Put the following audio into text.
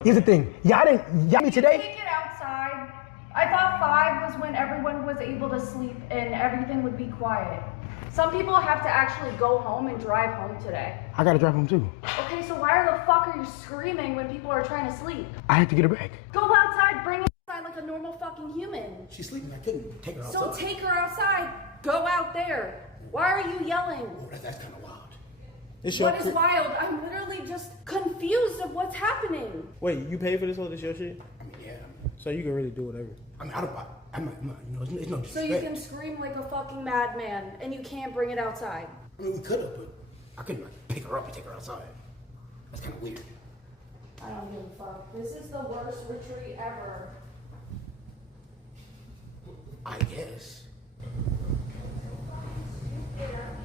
Here's the thing. Y'all me today? Take it outside. I thought 5 was when everyone was able to sleep and everything would be quiet. Some people have to actually go home and drive home today. I gotta drive home too. Okay, so why the fuck are you screaming when people are trying to sleep? I had to get her back. Go outside, bring it outside like a normal fucking human. She's sleeping. I couldn't take her outside. So take her outside. Go out there. Why are you yelling? Oh, that's kind of wild. What is wild? I'm literally just confused of what's happening. Wait, you pay for this or this your shit? I mean, yeah. So you can really do whatever. I mean, I'm not, you know, it's no disrespect. So you can scream like a fucking madman and you can't bring it outside. I mean, we could have, but I couldn't like pick her up and take her outside. That's kind of weird. I don't give a fuck. This is the worst retreat ever. I guess. So fucking stupid.